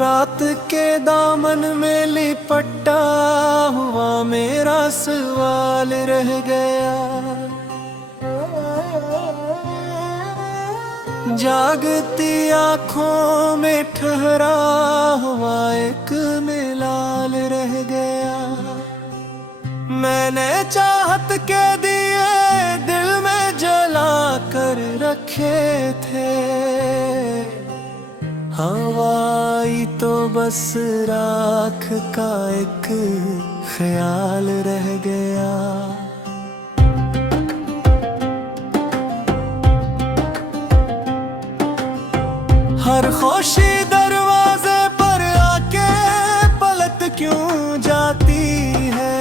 रात के दामन में लिपटा हुआ मेरा सवाल रह गया। जागती आँखों में ठहरा हुआ एक मिलाल रह गया। मैंने चाहत के दिए दिल में जला कर रखे थे, हवाई तो बस राख का एक ख्याल रह गया। हर खुशी दरवाजे पर आके पलट क्यों जाती है,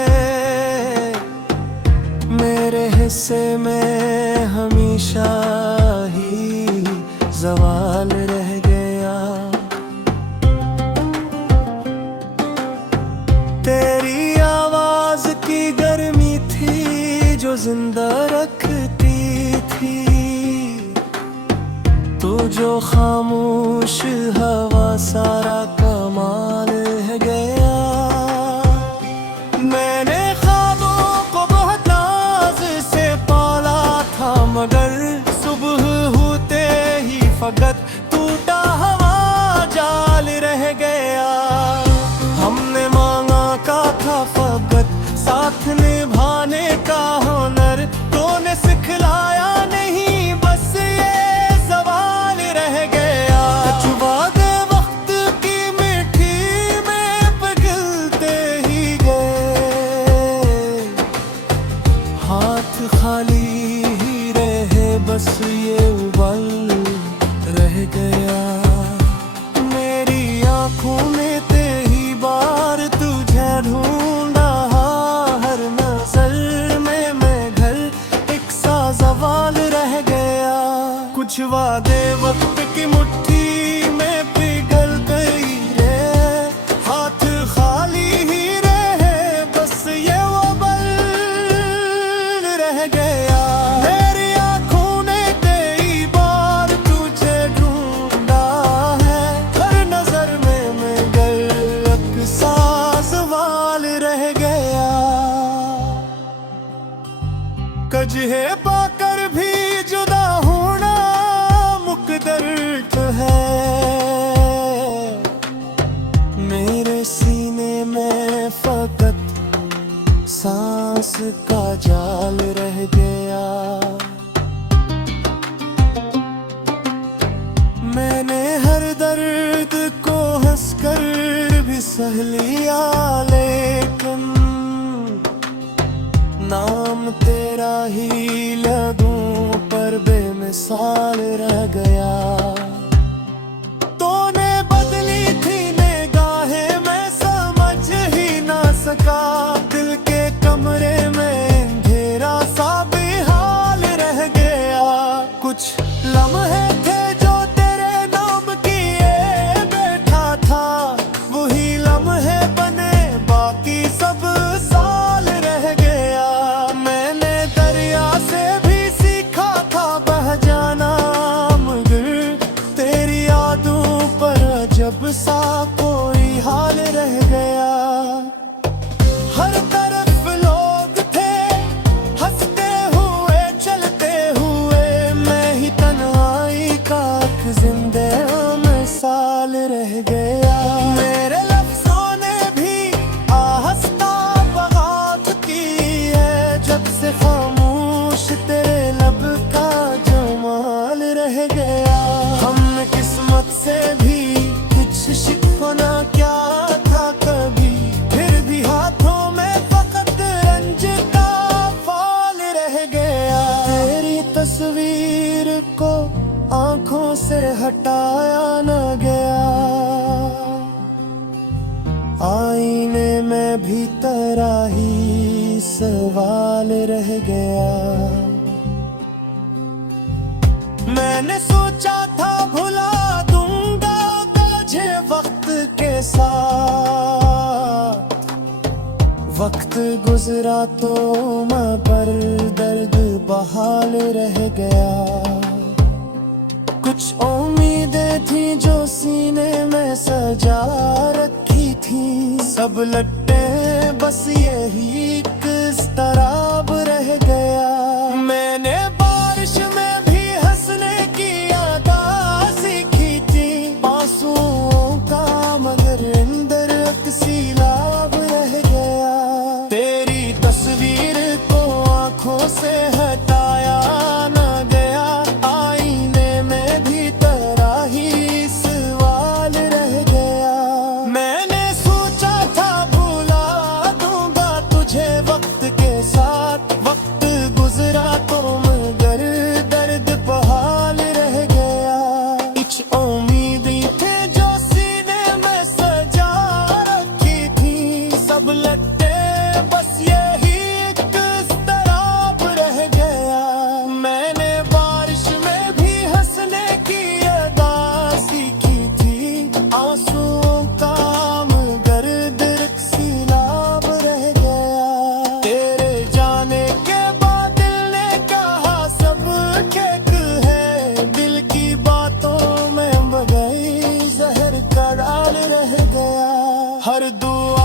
मेरे हिस्से में हमेशा ही ज़वाल रह गया। तेरी आवाज की गर्मी थी जो जिंदा रखती थी, तू जो खामोश हवा सारा कमाल है गया। मैंने ख्वाबों को बहुत नाज से पाला था, मगर सुबह होते ही फकत टूटा हवा जाल रह गया। हमने मांगा का था फकत साथ निभाने का हुनर, तूने सिखलाया नहीं बस ये सवाल रह गया। जुबा दे वक्त की मीठी में पिघलते ही गए, हाथ खाली ही रहे बस ये उबल रह गया। मेरी आँखों में तेरी बार तुझे ढूंढा, हर नजर में मैं घर एक सा सवाल रह गया। कुछ वादे वक्त की मुट्ठी में पिघल गई रे, हाथ खाली ही रहे बस ये वो बल रह गया। मेरी आँखों ने कई बार तुझे ढूंढा है, हर नजर में मैं गलत सा सवाल रह गया। कजहे पाकर भी जुदा होना मुकद्दर तो है, मेरे सीने में फकत सांस का जाल रह गया। मैंने हर दर्द को हंसकर भी सह लिया, लेकिन नाम तेरा ही लबों पर बेमिसाल रह गया। तूने बदली थी निगाहें मैं समझ ही ना सका, दिल के कमरे में अंधेरा सा बेहाल रह गया। कुछ लम्हे थे जो तेरे नाम किए बैठा था, वही लम्हे बने बाकी सब साल रह गया। मैंने दरिया से भी सीखा था बह जाना, मगर तेरी यादों पर अजब सा कोई हाल रह गया। हर तरफ लोग थे हंसते हुए चलते हुए, मैं ही तन्हाई का एक जिंदे मिसाल रह गया। मेरे लफ्जों ने भी आहस्ता बगावत की है, जब से खामोश तेरे लब का जमाल रह गया। हमने किस्मत से भी कुछ शिकवा क्या था कभी, फिर भी हाथों में फकत रंज का फाल रह गया। तेरी तस्वीर को आंखों से हटाया न गया, आईने में भी तेरा ही सवाल रह गया। मैंने सोचा था भुला दूंगा तुझे वक्त के साथ, वक्त गुजरा तो मैं पर दर्द बहाल रह गया। कुछ उम्मीदें थी जो सीने में सजा सब लट्टे बस यही एक स्तराब रह गया। मैंने बारिश में भी हंसने की आदत सीखी थी, आंसुओं का मगर अंदर अक्सीलाब रह गया। तेरी तस्वीर को आंखों से हटाया ना गया, आईने में भी तेरा ही सवाल रह गया। मैंने सोचा था भुला दूंगा तुझे वक्त के साथ, वक्त गुजरा तो मगर दर्द बहाल रह गया। कुछ उम्मीदें थे जो सीने में सजा रखी थी, सब लट्टे बस यही एक स्तराब रह गया। मैंने बारिश में भी हंसने की अदा सीखी थी, आंसुओं का मगर दर्द सैलाब रह गया। तेरे जाने के बाद दिल ने कहा सब ठीक है, दिल की बातों में बगई जहर का डाल रह गया। हर दुआ